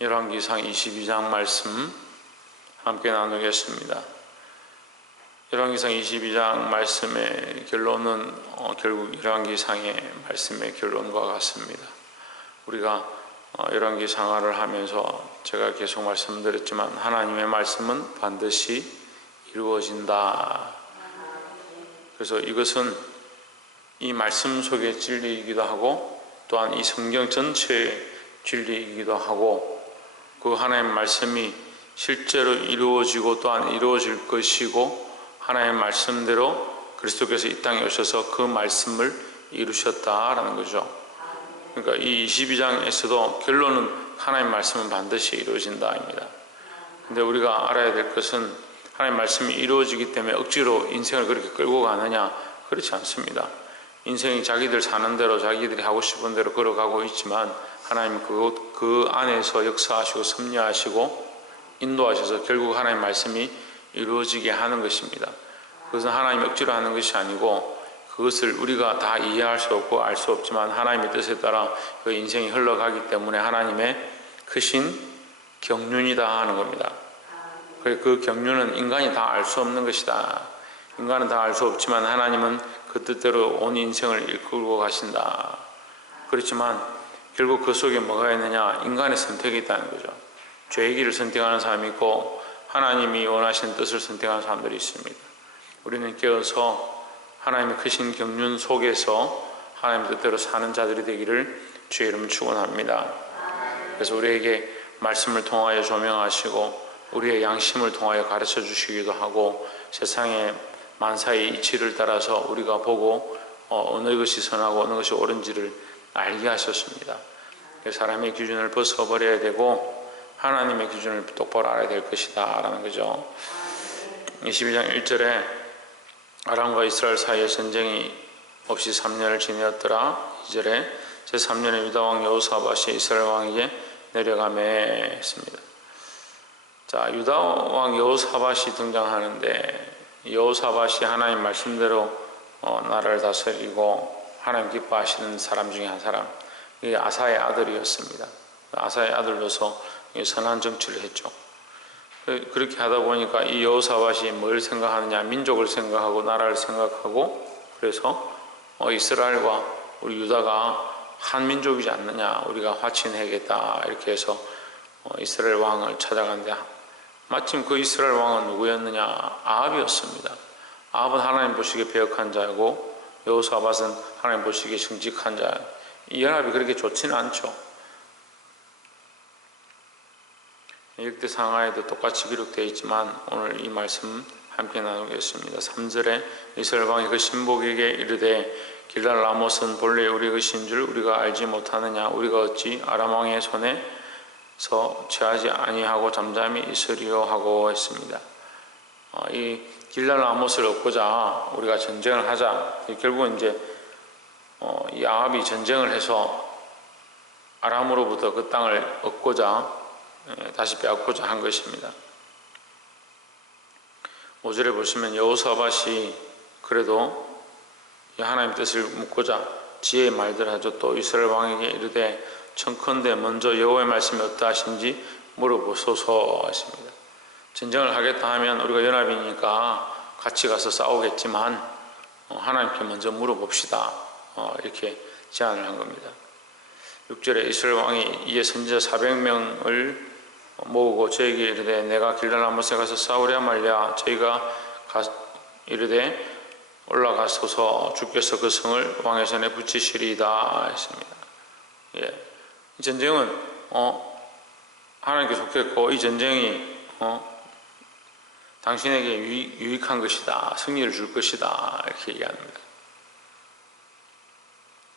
열왕기상 22장 말씀 함께 나누겠습니다. 열왕기상 22장 말씀의 결론은 결국 열왕기상의 말씀의 결론과 같습니다. 우리가 열왕기상화를 하면서 제가 계속 말씀드렸지만 하나님의 말씀은 반드시 이루어진다. 그래서 이것은 이 말씀 속의 진리이기도 하고 또한 이 성경 전체의 진리이기도 하고 그 하나님의 말씀이 실제로 이루어지고 또한 이루어질 것이고 하나님의 말씀대로 그리스도께서 이 땅에 오셔서 그 말씀을 이루셨다라는 거죠. 그러니까 이 22장에서도 결론은 하나님의 말씀은 반드시 이루어진다입니다. 근데 우리가 알아야 될 것은 하나님의 말씀이 이루어지기 때문에 억지로 인생을 그렇게 끌고 가느냐, 그렇지 않습니다. 인생이 자기들 사는 대로 자기들이 하고 싶은 대로 걸어가고 있지만 하나님은 그 안에서 역사하시고 섭리하시고 인도하셔서 결국 하나님의 말씀이 이루어지게 하는 것입니다. 그것은 하나님이 억지로 하는 것이 아니고 그것을 우리가 다 이해할 수 없고 알 수 없지만 하나님의 뜻에 따라 그 인생이 흘러가기 때문에 하나님의 크신 경륜이다 하는 겁니다. 그 경륜은 인간이 다 알 수 없는 것이다. 인간은 다 알 수 없지만 하나님은 그 뜻대로 온 인생을 이끌고 가신다. 그렇지만 결국 그 속에 뭐가 있느냐? 인간의 선택이 있다는 거죠. 죄의 길을 선택하는 사람이 있고 하나님이 원하시는 뜻을 선택하는 사람들이 있습니다. 우리는 깨어서 하나님의 크신 경륜 속에서 하나님 뜻대로 사는 자들이 되기를 주의 이름으로 축원합니다. 그래서 우리에게 말씀을 통하여 조명하시고 우리의 양심을 통하여 가르쳐 주시기도 하고 세상의 만사의 이치를 따라서 우리가 보고 어느 것이 선하고 어느 것이 옳은지를 알게 하셨습니다. 사람의 기준을 벗어버려야 되고 하나님의 기준을 똑바로 알아야 될 것이다 라는 거죠. 22장 1절에 아람과 이스라엘 사이에 전쟁이 없이 3년을 지내었더라. 2절에 제3년에 유다왕 여호사밧이 이스라엘 왕에게 내려가매 했습니다. 자, 유다왕 여호사밧이 등장하는데 여호사밧이 하나님 말씀대로 나라를 다스리고 하나님 기뻐하시는 사람 중에 한 사람, 이게 아사의 아들이었습니다. 아사의 아들로서 선한 정치를 했죠. 그렇게 하다 보니까 이 여호사밧이 뭘 생각하느냐, 민족을 생각하고 나라를 생각하고, 그래서 이스라엘과 우리 유다가 한 민족이지 않느냐, 우리가 화친해야겠다 이렇게 해서 이스라엘 왕을 찾아갔는데 마침 그 이스라엘 왕은 누구였느냐? 아합이었습니다. 아합은 하나님 보시기에 배역한 자고 여호사밧은 하나님 보시기에 정직한 자. 이 연합이 그렇게 좋지는 않죠. 역대상하에도 똑같이 기록되어 있지만 오늘 이 말씀 함께 나누겠습니다. 3절에 이스라엘 왕이 그 신복에게 이르되 길랄 라못은 본래 우리 것인 줄 우리가 알지 못하느냐? 우리가 어찌 아람 왕의 손에서 취하지 아니하고 잠잠히 있으리요 하고 했습니다. 이 길랄 라못을 얻고자 우리가 전쟁을 하자. 결국은 이제 이 아합이 전쟁을 해서 아람으로부터 그 땅을 얻고자 다시 빼앗고자 한 것입니다. 5절에 보시면 여호사밧이 그래도 하나님 뜻을 묻고자 지혜의 말들 하죠. 또 이스라엘 왕에게 이르되 청컨대 먼저 여호와의 말씀이 어떠하신지 물어보소서 하십니다. 전쟁을 하겠다 하면 우리가 연합이니까 같이 가서 싸우겠지만 하나님께 먼저 물어봅시다. 이렇게 제안을 한 겁니다. 6절에 이스라엘 왕이 이에 선지자 400명을 모으고 저에게 이르되 내가 길랄 라못에 가서 싸우랴 말랴. 저희가 이르되 올라가소서 주께서 그 성을 왕의 손에 붙이시리이다 했습니다. 예. 이 전쟁은 하나님께 속했고 이 전쟁이 당신에게 유익한 것이다. 승리를 줄 것이다. 이렇게 얘기합니다.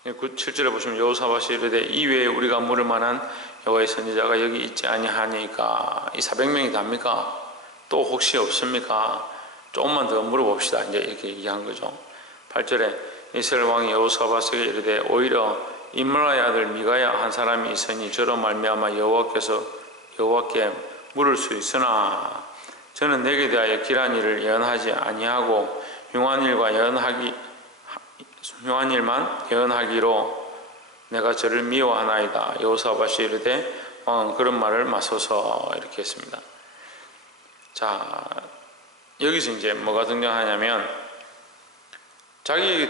7절에 보시면 여호사밧이 이르되 이외에 우리가 물을 만한 여호와의 선지자가 여기 있지 아니하니까. 이 400명이 답니까? 또 혹시 없습니까? 조금만 더 물어봅시다. 이제 이렇게 얘기한 거죠. 8절에 이스라엘 왕이 여호사밧에게 이르되 오히려 임라의 아들 미가야 한 사람이 있으니 저로 말미암아 여호와께 물을 수 있으나 저는 내게 대하여 길한 일을 예언하지 아니하고 흉한 일만 예언하기로 내가 저를 미워하나이다. 여호사밧이 이르되 그런 말을 맞서서 이렇게 했습니다. 자, 여기서 이제 뭐가 등장하냐면 자기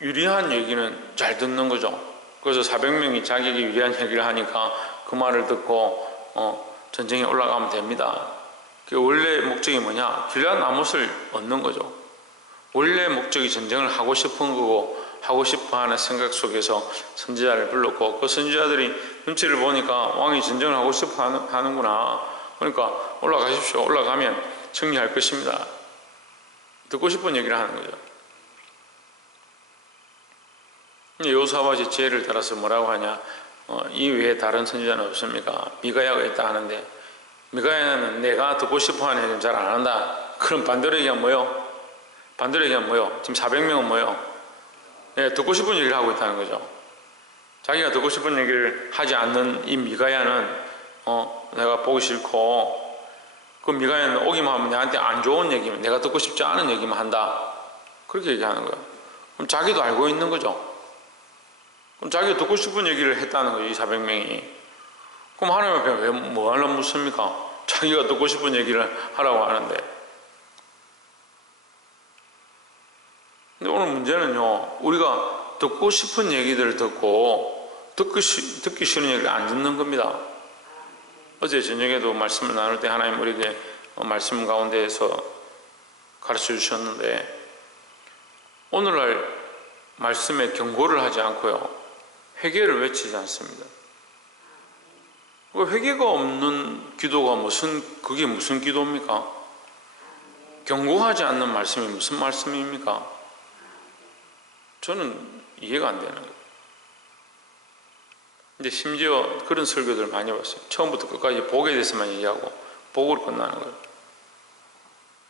유리한 얘기는 잘 듣는 거죠. 그래서 400명이 자기에게 유리한 얘기를 하니까 그 말을 듣고 전쟁에 올라가면 됩니다. 그 원래 목적이 뭐냐? 길앗 나못을 얻는 거죠. 원래 목적이 전쟁을 하고 싶은 거고 하고 싶어 하는 생각 속에서 선지자를 불렀고, 그 선지자들이 눈치를 보니까 왕이 전쟁을 하고 싶어 하는구나. 그러니까 올라가십시오. 올라가면 승리할 것입니다. 듣고 싶은 얘기를 하는 거죠. 여호사밧이 지혜를 따라서 뭐라고 하냐? 이 외에 다른 선지자는 없습니까? 미가야가 있다 하는데, 미가야는 내가 듣고 싶어 하는 얘기는 잘 안 한다. 그럼 반대로 얘기하면 뭐요? 반대로 얘기하면 뭐요? 지금 400명은 뭐요? 네, 듣고 싶은 얘기를 하고 있다는 거죠. 자기가 듣고 싶은 얘기를 하지 않는 이 미가야는 내가 보기 싫고, 그 미가야는 오기만 하면 내한테 안 좋은 얘기면, 내가 듣고 싶지 않은 얘기만 한다. 그렇게 얘기하는 거예요. 그럼 자기도 알고 있는 거죠. 그럼 자기가 듣고 싶은 얘기를 했다는 거예요, 이 400명이. 그럼 하나님 앞에 왜 뭐 하려고 묻습니까? 자기가 듣고 싶은 얘기를 하라고 하는데. 근데 오늘 문제는요, 우리가 듣고 싶은 얘기들을 듣고 듣기 싫은 얘기를 안 듣는 겁니다. 어제 저녁에도 말씀을 나눌 때 하나님 우리에게 말씀 가운데에서 가르쳐 주셨는데, 오늘날 말씀에 경고를 하지 않고요, 회개를 외치지 않습니다. 회개가 없는 기도가 그게 무슨 기도입니까? 경고하지 않는 말씀이 무슨 말씀입니까? 저는 이해가 안 되는 거예요. 근데 심지어 그런 설교들 많이 봤어요. 처음부터 끝까지 복에 대해서만 얘기하고 복으로 끝나는 거예요.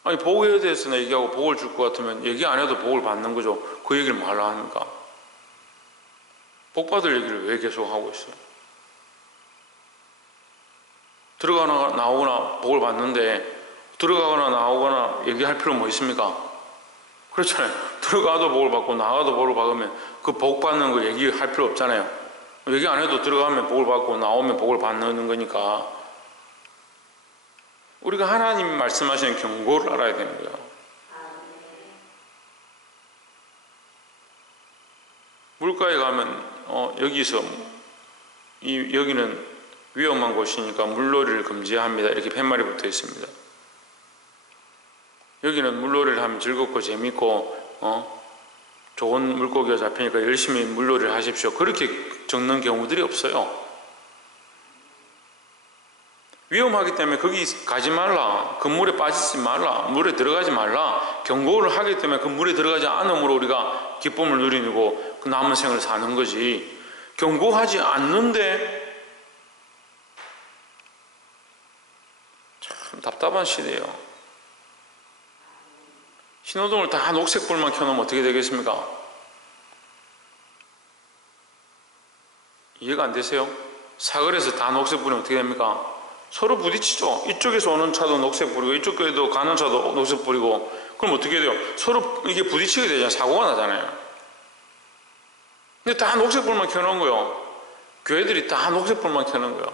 아니, 복에 대해서나 얘기하고 복을 줄 것 같으면 얘기 안 해도 복을 받는 거죠. 그 얘기를 말로 합니까? 복 받을 얘기를 왜 계속 하고 있어요? 들어가거나 나오거나 복을 받는데 들어가거나 나오거나 얘기할 필요 뭐 있습니까? 그렇잖아요. 들어가도 복을 받고 나가도 복을 받으면 그 복 받는 거 얘기할 필요 없잖아요. 얘기 안 해도 들어가면 복을 받고 나오면 복을 받는 거니까 우리가 하나님 말씀하시는 경고를 알아야 되는 거예요. 물가에 가면 여기서 여기는 위험한 곳이니까 물놀이를 금지합니다. 이렇게 팻말이 붙어 있습니다. 여기는 물놀이를 하면 즐겁고 재밌고 좋은 물고기가 잡히니까 열심히 물놀이를 하십시오. 그렇게 적는 경우들이 없어요. 위험하기 때문에 거기 가지 말라, 그 물에 빠지지 말라, 물에 들어가지 말라 경고를 하기 때문에 그 물에 들어가지 않음으로 우리가 기쁨을 누리고 그 남은 생을 사는 거지, 경고하지 않는데 참 답답한 시대예요. 신호등을 다 녹색불만 켜놓으면 어떻게 되겠습니까? 이해가 안 되세요? 사거리에서 다 녹색불이면 어떻게 됩니까? 서로 부딪히죠. 이쪽에서 오는 차도 녹색불이고 이쪽에도 가는 차도 녹색불이고, 그럼 어떻게 돼요? 서로 이게 부딪히게 되잖아요. 사고가 나잖아요. 근데 다 녹색불만 켜놓은 거예요. 교회들이 다 녹색불만 켜놓은 거예요.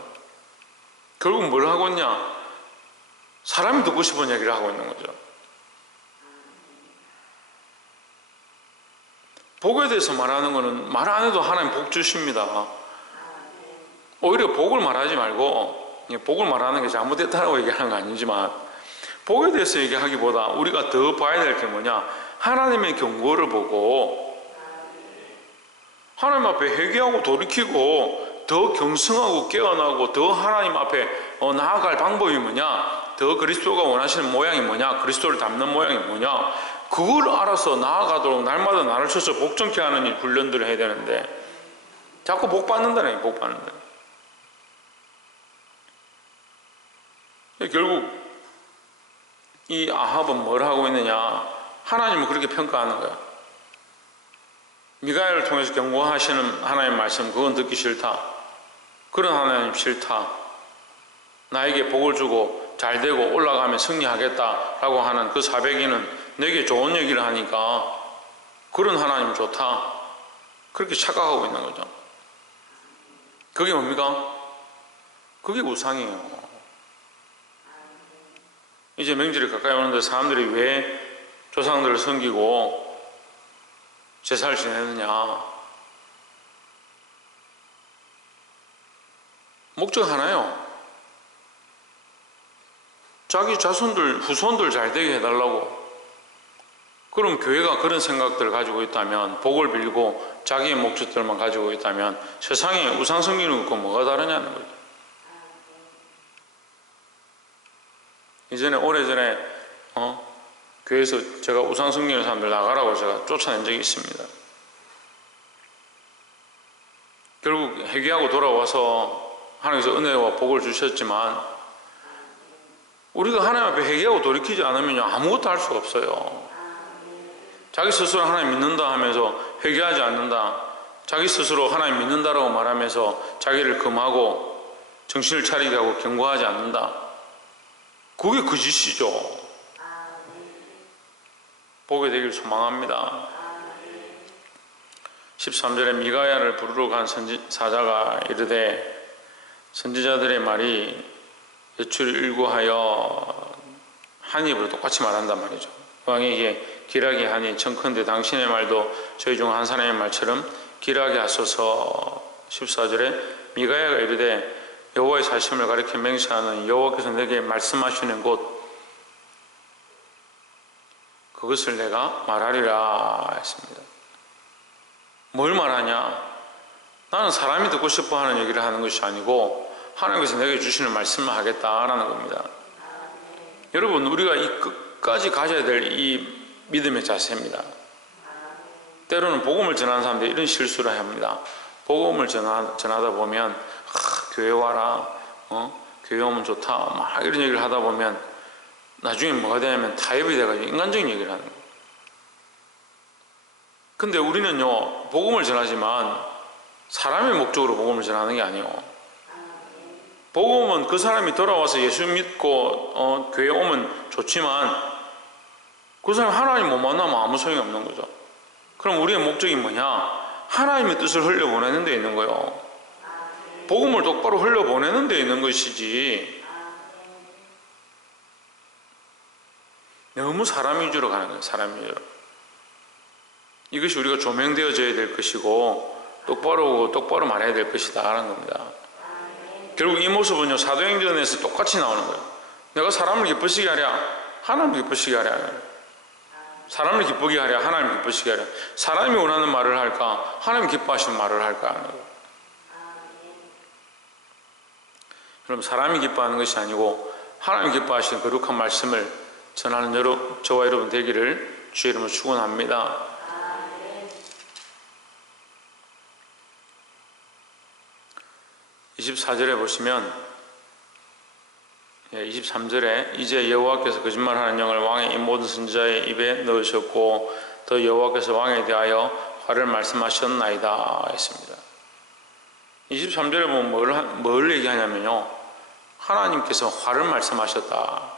결국 뭘 하고 있냐? 사람이 듣고 싶은 얘기를 하고 있는 거죠. 복에 대해서 말하는 거는 말 안 해도 하나님 복 주십니다. 오히려 복을 말하지 말고, 복을 말하는 게 잘못됐다고 얘기하는 거 아니지만, 복에 대해서 얘기하기보다 우리가 더 봐야 될 게 뭐냐? 하나님의 경고를 보고 하나님 앞에 회개하고 돌이키고 더 경성하고 깨어나고 더 하나님 앞에 나아갈 방법이 뭐냐? 더 그리스도가 원하시는 모양이 뭐냐? 그리스도를 닮는 모양이 뭐냐? 그걸 알아서 나아가도록 날마다 나를 쳐서 복종케 하는 이 훈련들을 해야 되는데 자꾸 복 받는다네. 복 받는다. 결국 이 아합은 뭘 하고 있느냐? 하나님은 그렇게 평가하는 거야. 미가야를 통해서 경고하시는 하나님 말씀, 그건 듣기 싫다. 그런 하나님 싫다. 나에게 복을 주고 잘 되고 올라가면 승리하겠다라고 하는 그 400인은 내게 좋은 얘기를 하니까 그런 하나님 좋다. 그렇게 착각하고 있는 거죠. 그게 뭡니까? 그게 우상이에요. 이제 명절이 가까이 오는데 사람들이 왜 조상들을 섬기고 제사를 지내느냐? 목적 하나요. 자기 자손들, 후손들 잘 되게 해달라고. 그럼 교회가 그런 생각들을 가지고 있다면, 복을 빌고 자기의 목적들만 가지고 있다면 세상에 우상 섬기는 것과 뭐가 다르냐는 거죠. 이전에 오래전에 교회에서 제가 우상 섬기는 사람들 나가라고 제가 쫓아낸 적이 있습니다. 결국 회개하고 돌아와서 하나님께서 은혜와 복을 주셨지만 우리가 하나님 앞에 회개하고 돌이키지 않으면 아무것도 할 수가 없어요. 자기 스스로 하나님 믿는다 하면서 회개하지 않는다, 자기 스스로 하나님 믿는다라고 말하면서 자기를 금하고 정신을 차리게 하고 경고하지 않는다, 그게 거짓이죠. 보게 되길 소망합니다. 13절에 미가야를 부르러 간 사자가 이르되, 선지자들의 말이 여출을 일구하여 한 입으로 똑같이 말한단 말이죠. 왕에게 길하게 하니 청컨대 당신의 말도 저희 중 한 사람의 말처럼 길하게 하소서. 14절에 미가야가 이르되, 여호와의 사심을 가리켜 맹세하는 여호와께서 내게 말씀하시는 곳, 그것을 내가 말하리라 했습니다. 뭘 말하냐? 나는 사람이 듣고 싶어 하는 얘기를 하는 것이 아니고 하나님께서 내게 주시는 말씀을 하겠다라는 겁니다. 여러분, 우리가 이 끝까지 가져야 될 이 믿음의 자세입니다. 때로는 복음을 전하는 사람들이 이런 실수를 합니다. 복음을 전하다 보면 교회 와라, 교회 오면 좋다, 막 이런 얘기를 하다 보면 나중에 뭐가 되냐면 타협이 돼가지고 인간적인 얘기를 하는 거예요. 근데 우리는요, 복음을 전하지만 사람의 목적으로 복음을 전하는 게 아니에요. 복음은 그 사람이 돌아와서 예수 믿고 교회 오면 좋지만 그 사람이 하나님 못 만나면 아무 소용이 없는 거죠. 그럼 우리의 목적이 뭐냐? 하나님의 뜻을 흘려보내는 데 있는 거예요. 복음을 똑바로 흘려보내는 데 있는 것이지, 너무 사람 위주로 가는 거예요. 사람 위주로. 이것이 우리가 조명되어져야 될 것이고 똑바로 말해야 될 것이다 라는 겁니다. 결국 이 모습은요, 사도행전에서 똑같이 나오는 거예요. 내가 사람을 기쁘시게 하랴, 하나님을 기쁘시게 하랴. 사람을 기쁘게 하랴, 하나님을 기쁘시게 하랴. 사람이 원하는 말을 할까, 하나님 기뻐하시는 말을 할까 하는 거예요. 그럼 사람이 기뻐하는 것이 아니고 하나님 기뻐하시는 거룩한 말씀을 전하는 저와 여러분 되기를 주의 이름으로 축원합니다. 24절에 보시면, 23절에 이제 여호와께서 거짓말하는 영을 왕의 이 모든 선지자의 입에 넣으셨고 더 여호와께서 왕에 대하여 화를 말씀하셨나이다 했습니다. 23절에 보면 뭘 얘기하냐면요, 하나님께서 화를 말씀하셨다.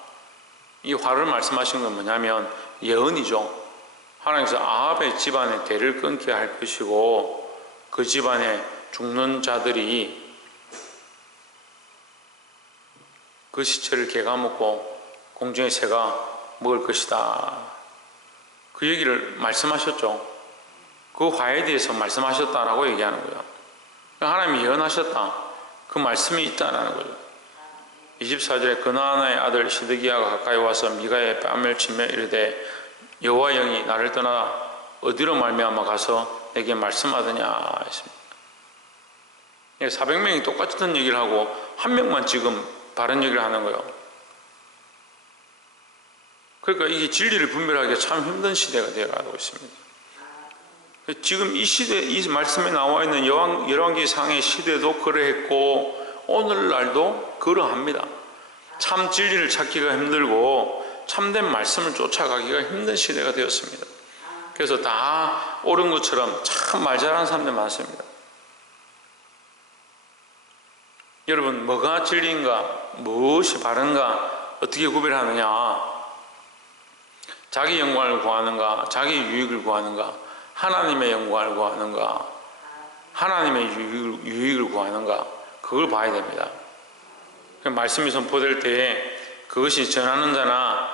이 화를 말씀하신 건 뭐냐면 예언이죠. 하나님께서 아합의 집안의 대를 끊게 할 것이고 그 집안에 죽는 자들이 그 시체를 개가 먹고 공중의 새가 먹을 것이다. 그 얘기를 말씀하셨죠. 그 화에 대해서 말씀하셨다라고 얘기하는 거예요. 하나님이 예언하셨다. 그 말씀이 있다라는 거죠. 24절에 그나아나의 아들 시드기야가 가까이 와서 미가의 뺨을 치며 이르되, 여호와 영이 나를 떠나 어디로 말미암아 가서 내게 말씀하더냐 했습니다. 400명이 똑같은 얘기를 하고 한 명만 지금 바른 얘기를 하는 거예요. 그러니까 이게 진리를 분별하기가 참 힘든 시대가 되어가고 있습니다. 지금 이 시대, 이 말씀에 나와 있는 열왕기상의 시대도 그러했고 오늘날도 그러합니다. 참 진리를 찾기가 힘들고 참된 말씀을 쫓아가기가 힘든 시대가 되었습니다. 그래서 다 옳은 것처럼 참 말 잘하는 사람들 많습니다. 여러분, 뭐가 진리인가, 무엇이 바른가 어떻게 구별하느냐? 자기 영광을 구하는가, 자기 유익을 구하는가, 하나님의 영광을 구하는가, 하나님의 유익을 구하는가, 그걸 봐야 됩니다. 말씀이 선포될 때에 그것이 전하는 자나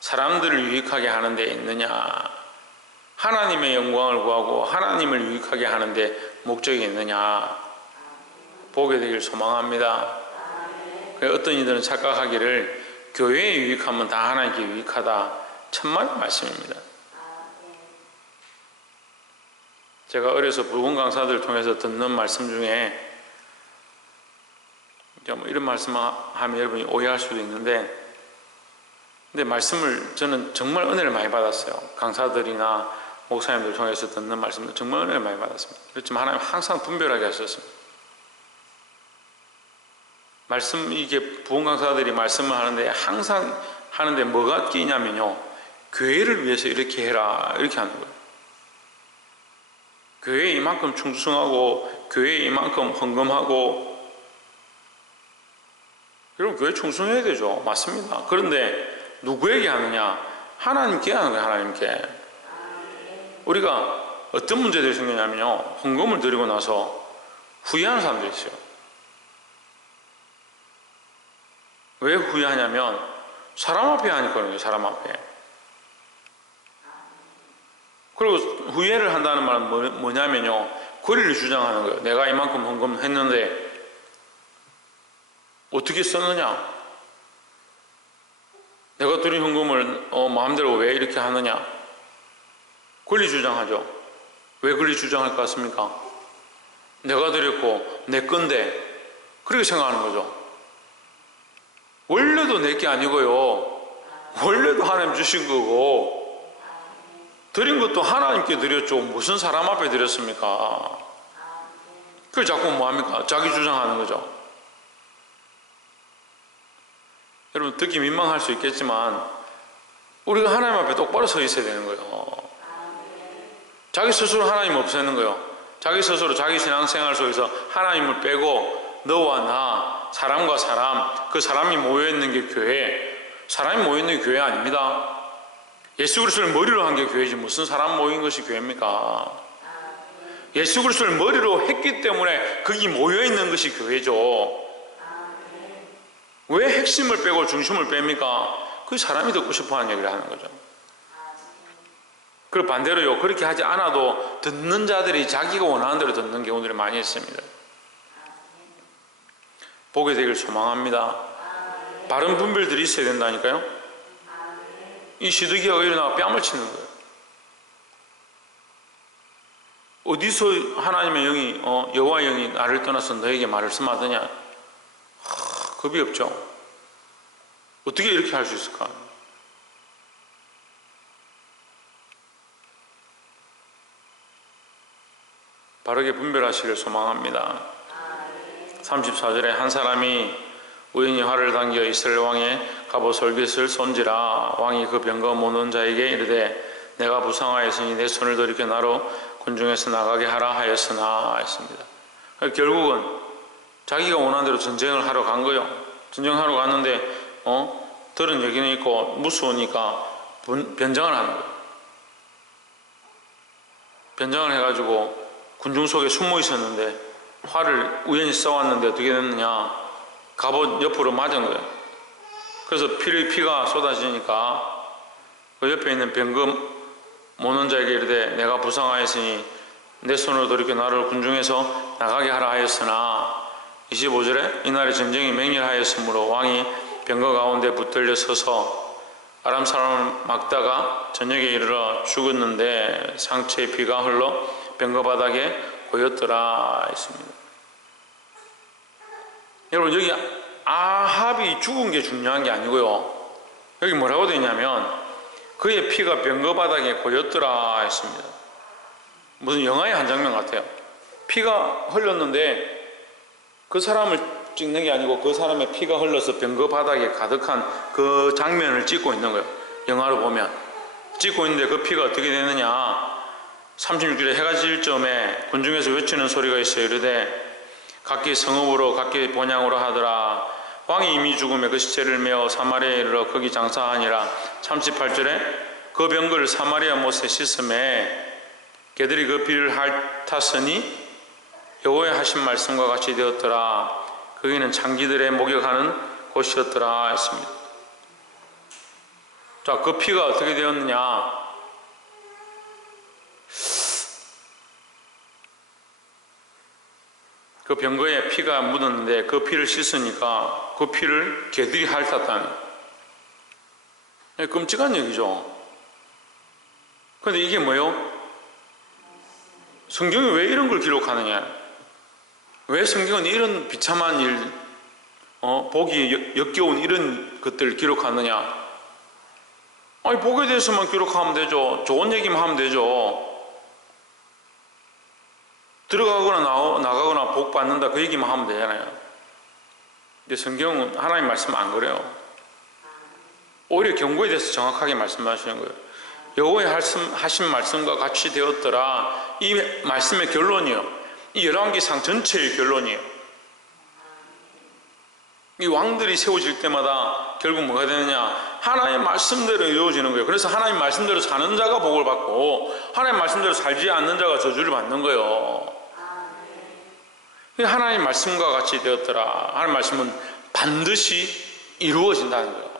사람들을 유익하게 하는 데 있느냐, 하나님의 영광을 구하고 하나님을 유익하게 하는 데 목적이 있느냐 보게 되길 소망합니다. 어떤 이들은 착각하기를 교회에 유익하면 다 하나님께 유익하다. 천만의 말씀입니다. 제가 어려서 부흥 강사들을 통해서 듣는 말씀 중에 이런 말씀을 하면 여러분이 오해할 수도 있는데, 근데 말씀을 저는 정말 은혜를 많이 받았어요. 강사들이나 목사님들 통해서 듣는 말씀들 정말 은혜를 많이 받았습니다. 그렇지만 하나님 항상 분별하게 하셨습니다. 말씀, 이게 부흥 강사들이 말씀을 하는데 항상 하는데 뭐가 끼냐면요, 교회를 위해서 이렇게 해라 이렇게 하는 거예요. 교회에 이만큼 충성하고 교회에 이만큼 헌금하고. 여러분, 교회 충성해야 되죠. 맞습니다. 그런데 누구에게 하느냐? 하나님께 하는 거예요. 하나님께. 우리가 어떤 문제들이 생기냐면요, 헌금을 드리고 나서 후회하는 사람들이 있어요. 왜 후회하냐면 사람 앞에 하니까 그런 거예요. 사람 앞에. 그리고 후회를 한다는 말은 뭐냐면요, 권리를 주장하는 거예요. 내가 이만큼 헌금했는데 어떻게 썼느냐? 내가 드린 헌금을 마음대로 왜 이렇게 하느냐? 권리 주장하죠. 왜 권리 주장할 것 같습니까? 내가 드렸고 내 건데 그렇게 생각하는 거죠. 원래도 내 게 아니고요, 원래도 하나님 주신 거고 드린 것도 하나님께 드렸죠. 무슨 사람 앞에 드렸습니까? 그걸 자꾸 뭐합니까? 자기 주장하는 거죠. 여러분, 듣기 민망할 수 있겠지만 우리가 하나님 앞에 똑바로 서 있어야 되는 거예요. 자기 스스로 하나님 없애는 거예요. 자기 스스로 자기 신앙생활 속에서 하나님을 빼고 너와 나, 사람과 사람, 그 사람이 모여있는 게 교회, 사람이 모여있는 게 교회 아닙니다. 예수 그리스도를 머리로 한 게 교회지 무슨 사람 모인 것이 교회입니까? 예수 그리스도를 머리로 했기 때문에 거기 모여있는 것이 교회죠. 왜 핵심을 빼고 중심을 뺍니까? 그 사람이 듣고 싶어하는 얘기를 하는 거죠. 그리고 반대로요, 그렇게 하지 않아도 듣는 자들이 자기가 원하는 대로 듣는 경우들이 많이 있습니다. 보게 되길 소망합니다. 바른 분별들이 있어야 된다니까요. 이 시드기야가 일어나서 뺨을 치는 거예요. 어디서 하나님의 영이 여호와의 영이 나를 떠나서 너에게 말씀하더냐? 겁이 없죠. 어떻게 이렇게 할 수 있을까? 바르게 분별하시길 소망합니다. 34절에 한 사람이 우연히 활을 당겨 이스라엘 왕의 갑옷 솔깃을 쏜지라 왕이 그 병거 모는 자에게 이르되 내가 부상하였으니 내 손을 돌이켜 나로 군중에서 나가게 하라 하였으나 했습니다. 결국은 자기가 원하는 대로 전쟁을 하러 간 거예요. 전쟁하러 갔는데 들은 얘기는 있고 무서우니까 변장을 하는 거예요. 변장을 해가지고 군중 속에 숨어 있었는데 활을 우연히 쏘았는데 어떻게 됐느냐? 갑옷 옆으로 맞은 거예요. 그래서 피가 쏟아지니까 그 옆에 있는 병거 모는 자에게 이르되 내가 부상하였으니 내 손으로 돌이켜 나를 군중에서 나가게 하라 하였으나 25절에 이날에 전쟁이 맹렬하였으므로 왕이 병거 가운데 붙들려 서서 아람 사람을 막다가 저녁에 이르러 죽었는데 상처에 피가 흘러 병거 바닥에 고였더라 했습니다. 여러분, 여기 아합이 죽은 게 중요한 게 아니고요, 여기 뭐라고 되어 있냐면 그의 피가 병거 바닥에 고였더라 했습니다. 무슨 영화의 한 장면 같아요. 피가 흘렀는데 그 사람을 찍는 게 아니고 그 사람의 피가 흘러서 병거 바닥에 가득한 그 장면을 찍고 있는 거예요. 영화로 보면 찍고 있는데 그 피가 어떻게 되느냐? 36절에 해가 질 즈음에 군중에서 외치는 소리가 있어요. 이르되 각기 성읍으로 각기 본향으로 하더라. 왕이 이미 죽음에 그 시체를 메어 사마리아에 이르러 거기 장사하니라. 38절에 그 병거를 사마리아 못에 씻음에 그들이 그 피를 핥았으니 여호와의 하신 말씀과 같이 되었더라. 거기는 창기들의 목욕하는 곳이었더라 했습니다. 자, 그 피가 어떻게 되었느냐? 그 병거에 피가 묻었는데 그 피를 씻으니까 그 피를 개들이 핥았다는, 끔찍한 얘기죠. 그런데 이게 뭐예요? 성경이 왜 이런 걸 기록하느냐? 왜 성경은 이런 비참한 일, 보기 역겨운 이런 것들을 기록하느냐? 아니, 복에 대해서만 기록하면 되죠. 좋은 얘기만 하면 되죠. 들어가거나 나가거나 복 받는다 그 얘기만 하면 되잖아요. 근데 성경은 하나님 말씀 안 그래요. 오히려 경고에 대해서 정확하게 말씀하시는 거예요. 여호와의 하신 말씀과 같이 되었더라. 이 말씀의 결론이요, 이 열왕기상 전체의 결론이에요. 이 왕들이 세워질 때마다 결국 뭐가 되느냐? 하나님의 말씀대로 이루어지는 거예요. 그래서 하나님 말씀대로 사는 자가 복을 받고 하나님 말씀대로 살지 않는 자가 저주를 받는 거예요. 하나님 말씀과 같이 되었더라. 하나님 말씀은 반드시 이루어진다는 거예요.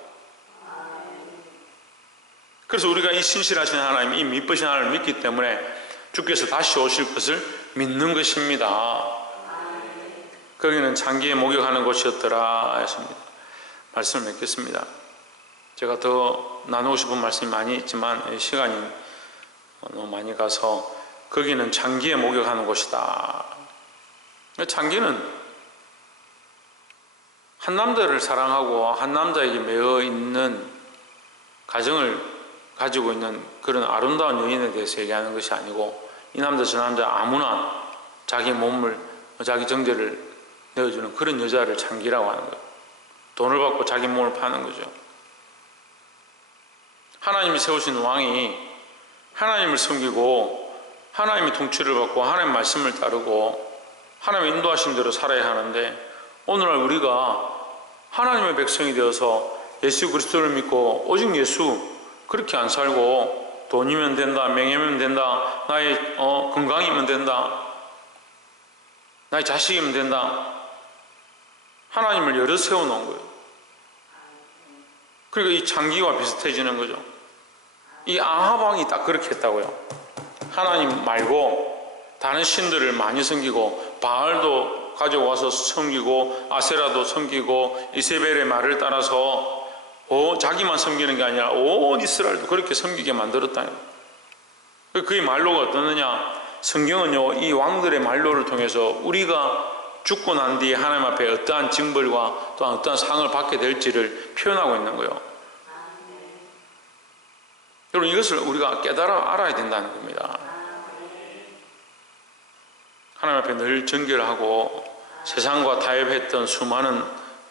그래서 우리가 이 신실하신 하나님, 이 미쁘신 하나님을 믿기 때문에 주께서 다시 오실 것을 믿는 것입니다. 거기는 장기에 목욕하는 곳이었더라 했습니다. 말씀을 맺겠습니다. 제가 더 나누고 싶은 말씀이 많이 있지만 시간이 너무 많이 가서, 거기는 장기에 목욕하는 곳이다. 장기는 한 남자를 사랑하고 한 남자에게 매어 있는 가정을 가지고 있는 그런 아름다운 여인에 대해서 얘기하는 것이 아니고, 이 남자 저 남자 아무나 자기 몸을, 자기 정제를 내어주는 그런 여자를 장기라고 하는 거예요. 돈을 받고 자기 몸을 파는 거죠. 하나님이 세우신 왕이 하나님을 섬기고 하나님의 통치를 받고 하나님의 말씀을 따르고 하나님의 인도하신 대로 살아야 하는데, 오늘날 우리가 하나님의 백성이 되어서 예수 그리스도를 믿고 오직 예수 그렇게 안 살고 돈이면 된다, 명예면 된다, 나의 건강이면 된다, 나의 자식이면 된다, 하나님을 여러 세워놓은 거예요. 그러니까 이 장기와 비슷해지는 거죠. 이 아합 왕이 딱 그렇게 했다고요. 하나님 말고 다른 신들을 많이 섬기고 바알도 가져와서 섬기고 아세라도 섬기고 이세벨의 말을 따라서 자기만 섬기는 게 아니라 온 이스라엘도 그렇게 섬기게 만들었다는 거예요. 그의 말로가 어떠느냐? 성경은요, 이 왕들의 말로를 통해서 우리가 죽고 난 뒤에 하나님 앞에 어떠한 징벌과 또한 어떠한 상을 받게 될지를 표현하고 있는 거예요. 여러분, 이것을 우리가 깨달아 알아야 된다는 겁니다. 하나님 앞에 늘 정결하고 세상과 타협했던 수많은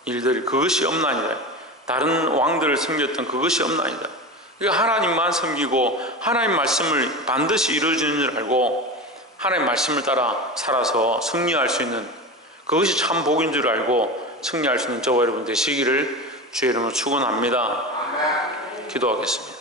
일들이 그것이 없나니라. 다른 왕들을 섬겼던 그것이 없나이다. 그러니까 하나님만 섬기고 하나님 말씀을 반드시 이루어지는 줄 알고 하나님 말씀을 따라 살아서 승리할 수 있는, 그것이 참 복인 줄 알고 승리할 수 있는 저와 여러분 되시기를 주의 이름으로 축원합니다. 기도하겠습니다.